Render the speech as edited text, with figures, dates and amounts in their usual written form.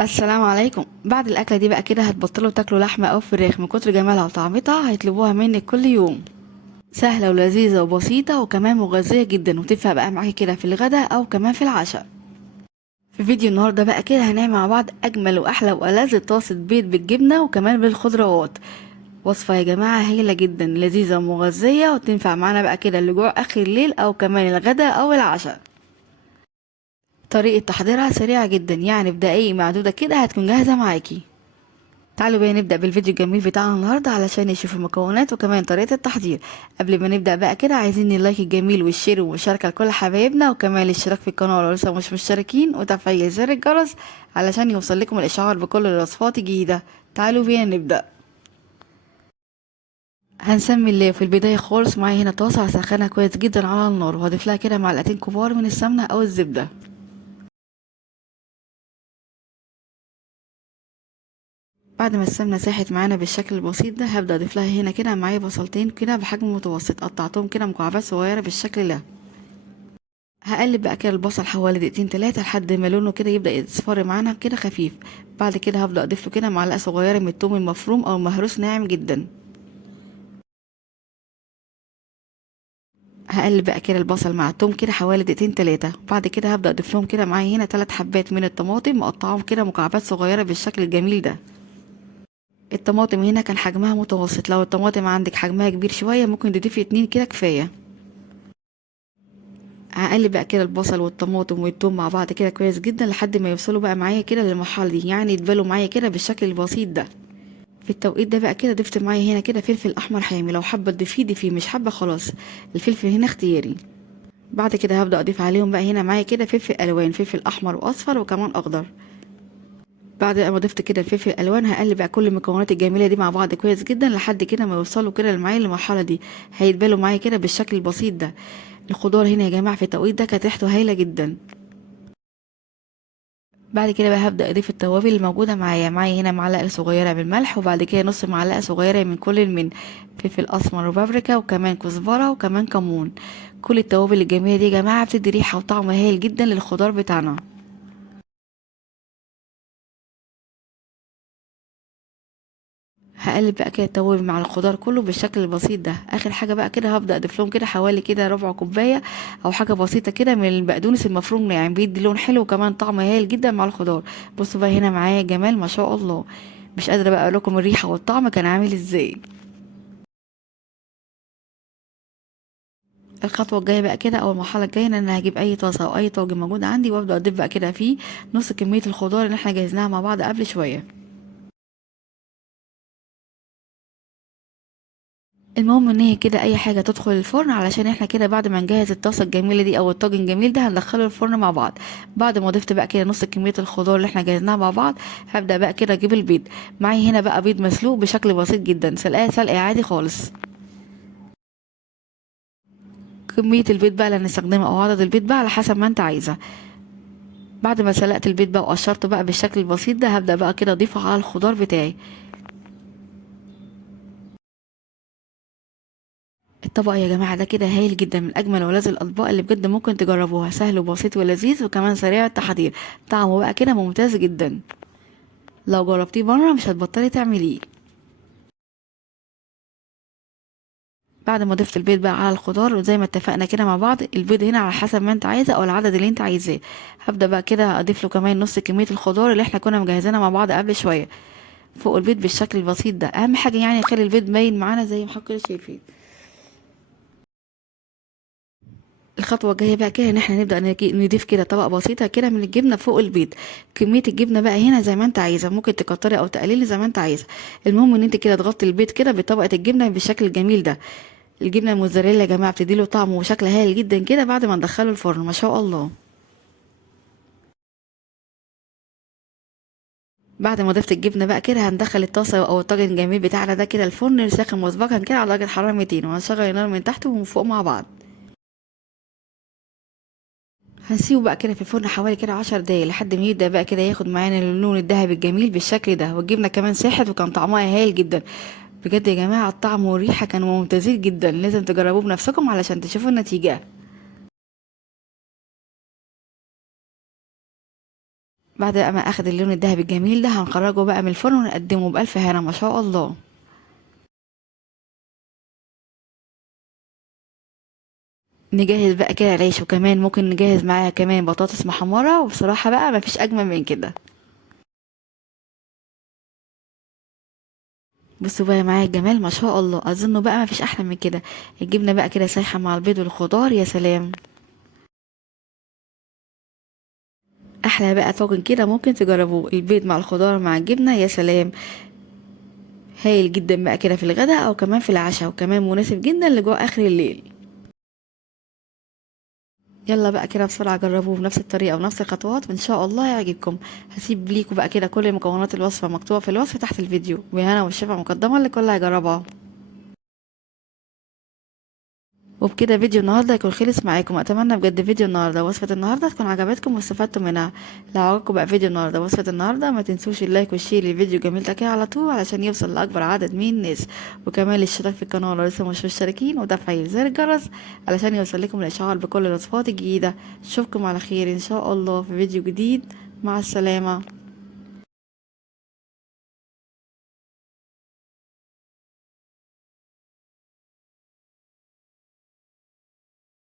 السلام عليكم. بعد الاكله دي بقى كده هتبطلوا تاكلوا لحمه او فراخ من كتر جمالها وطعمتها، هيطلبوها منك كل يوم. سهله ولذيذه وبسيطه وكمان مغذيه جدا، وتنفع بقى معاكي كده في الغداء او كمان في العشاء. في فيديو النهارده بقى كده هنعمل مع بعض اجمل واحلى والذ طاسه بيض بالجبنه وكمان بالخضروات. وصفه يا جماعه هايله جدا، لذيذه ومغذيه، وتنفع معانا بقى كده لجوع اخر الليل او كمان الغداء او العشاء. طريقه تحضيرها سريعه جدا، يعني بدقايق معدوده كده هتكون جاهزه معاكي. تعالوا بقى نبدأ بالفيديو الجميل بتاعنا النهاردة علشان نشوف المكونات وكمان طريقة التحضير. قبل ما نبدأ بقى كده عايزين اللايك الجميل والشير والمشاركة لكل حبايبنا، وكمان الاشتراك في القناة لو لسه مش مشتركين، وتفعيل زر الجرس علشان يوصل لكم الإشعار بكل الوصفات الجديدة. تعالوا بينا نبدأ. هنسمي الله في البداية خالص. معايا هنا طاسة هسخنها كويس جدا على النار، وهضيف لها كده معلقتين كبار من السمنة أو الزبدة. بعد ما السمنة ساحت معانا بالشكل البسيط ده، هبدأ اضيف لها هنا كده معايا بصلتين كده بحجم متوسط، قطعتهم كده مكعبات صغيرة بالشكل ده. هقلب بقى كده البصل حوالي دقيقتين تلاتة لحد ما لونه كده يبدأ يصفر معانا كده خفيف. بعد كده هبدأ اضيف له كده معلقة صغيرة من الثوم المفروم او المهروس ناعم جدا. هقلب بقى كده البصل مع الثوم كده حوالي دقيقتين تلاتة. بعد كده هبدأ اضيف لهم كده معايا هنا 3 حبات من الطماطم مقطعهم كده مكعبات صغيرة بالشكل الجميل ده. الطماطم هنا كان حجمها متوسط، لو الطماطم عندك حجمها كبير شوية ممكن تضيفي 2 كده كفاية. هقلب بقى كده البصل والطماطم والثوم مع بعض كده كويس جدا لحد ما يوصلوا بقى معايا كده للمرحلة دي، يعني يتبالوا معايا كده بالشكل البسيط ده. في التوقيت ده بقى كده ضفت معايا هنا كده فلفل احمر حامي، لو حابه تضيفيه ضيفيه، مش حابه خلاص. الفلفل هنا اختياري. بعد كده هبدا اضيف عليهم بقى هنا معايا كده فلفل الوان، فلفل احمر واصفر وكمان اخضر. بعد ما ضفت كده الفلفل الالوان، هقلب بقى كل المكونات الجميله دي مع بعض كويس جدا لحد كده ما يوصلوا كده معايا للمرحله دي، هيتبالوا معايا كده بالشكل البسيط ده. الخضار هنا يا جماعه في التوقيت ده كانت ريحته هايله جدا. بعد كده بقى هبدأ أضيف التوابل الموجودة معايا هنا معلقة صغيرة من الملح، وبعد كده نص معلقة صغيرة من كل من فلفل أسمر وبابريكا وكمان كزبرة وكمان كمون. كل التوابل الجميلة دي يا جماعة بتدي ريحة وطعم هايل جدا للخضار بتاعنا. هقلب بقى كده التوابل مع الخضار كله بالشكل البسيط ده. اخر حاجه بقى كده هبدا اضيف لهم كده حوالي كده ربع كوبايه او حاجه بسيطه كده من البقدونس المفروم، يعني بيدي لون حلو وكمان طعم هايل جدا مع الخضار. بصوا بقى هنا معايا جمال ما شاء الله، مش قادره بقى اقول لكم الريحه والطعم كان عامل ازاي. الخطوه الجايه بقى كده او المرحله الجايه ان انا هجيب اي طاسه او اي طاجن موجود عندي، وابدا اضيف بقى كده فيه نص كميه الخضار اللي احنا جهزناها مع بعض قبل شويه. المهم ان هي كده اي حاجه تدخل الفرن، علشان احنا كده بعد ما نجهز الطاسه الجميله دي او الطاجن الجميل ده هندخله الفرن مع بعض. بعد ما ضفت بقى كده نص كميه الخضار اللي احنا جهزناها مع بعض، هبدا بقى كده اجيب البيض. معايا هنا بقى بيض مسلوق بشكل بسيط جدا، سلقاه سلقه عادي خالص. كميه البيض بقى اللي هنستخدمها او عدد البيض بقى على حسب ما انت عايزه. بعد ما سلقت البيض بقى وقشرته بقى بالشكل البسيط ده، هبدا بقى كده اضيفه على الخضار بتاعي. الطبق يا جماعة ده كده هايل جدا، من أجمل ولذيذ الأطباق اللي بجد ممكن تجربوها، سهل وبسيط ولذيذ وكمان سريع التحضير. طعمه بقى كده ممتاز جدا، لو جربتيه مرة مش هتبطلي تعمليه. بعد ما ضفت البيض بقى على الخضار، وزي ما اتفقنا كده مع بعض، البيض هنا على حسب ما انت عايزة او العدد اللي انت عايزاه. هبدأ بقى كده اضيف له كمان نص كمية الخضار اللي احنا كنا مجهزينها مع بعض قبل شوية فوق البيض بالشكل البسيط ده. اهم حاجة يعني نخلي البيض باين معانا زي ما حضرتك كده شايفين. الخطوة الجاية بقى كده ان احنا نبدأ نضيف كده طبقة بسيطة كده من الجبنة فوق البيض. كمية الجبنة بقى هنا زي ما انت عايزة، ممكن تكتري او تقللي زي ما انت عايزة. المهم ان انت كده تغطي البيض كده بطبقة الجبنة بالشكل الجميل ده. الجبنة الموتزاريلا يا جماعة بتديله طعم وشكل هايل جدا كده بعد ما ندخله الفرن ما شاء الله. بعد ما ضفت الجبنة بقى كده هندخل الطاسة او الطاجن الجميل بتاعنا ده كده الفرن يسخن مسبقا كده على درجة حرارة 200، وهنشغل النار من تحت ومن فوق مع بعض. هنسيبه بقى كده في الفرن حوالي كده 10 دقايق لحد ما يبدأ بقى كده ياخد معانا اللون الذهبي الجميل بالشكل ده، والجبنة كمان ساحت وكان طعمها هايل جدا. بجد يا جماعة الطعم والريحة كانوا ممتازين جدا، لازم تجربوه بنفسكم علشان تشوفوا النتيجة. بعد بقى ما اخد اللون الذهبي الجميل ده هنخرجه بقى من الفرن ونقدمه بألف هنا ما شاء الله. نجهز بقى كده العيش، وكمان ممكن نجهز معاها كمان بطاطس محمرة، وبصراحة بقى مفيش اجمل من كده. بصوا بقى معايا الجمال ما شاء الله، اظن بقى مفيش احلى من كده. الجبنة بقى كده سايحة مع البيض والخضار، يا سلام. احلى بقى طاجن كده ممكن تجربوه، البيض مع الخضار مع الجبنة، يا سلام. هايل جدا بقى كده في الغداء او كمان في العشاء، وكمان مناسب جدا لجوع اخر الليل. يلا بقى كده بسرعة جربوه بنفس الطريقة ونفس الخطوات، وان شاء الله يعجبكم. هسيب ليكوا بقى كده كل مكونات الوصفة مكتوبة في الوصف تحت الفيديو، وهنا والشفا مقدمة لكل هيجربها. وبكده فيديو النهارده يكون خلص معاكم. اتمنى بجد فيديو النهارده وصفه النهارده تكون عجبتكم واستفدتوا منها. لو عجبكم بقى فيديو النهارده وصفه النهارده، ما تنسوش اللايك والشير للفيديو جميل ده كده على طول، علشان يوصل لاكبر عدد من الناس. وكمان الاشتراك في القناه لو لسه مش مشتركين، وتفعيل زر الجرس علشان يوصل لكم الاشعار بكل الوصفات الجديده. اشوفكم على خير ان شاء الله في فيديو جديد. مع السلامه.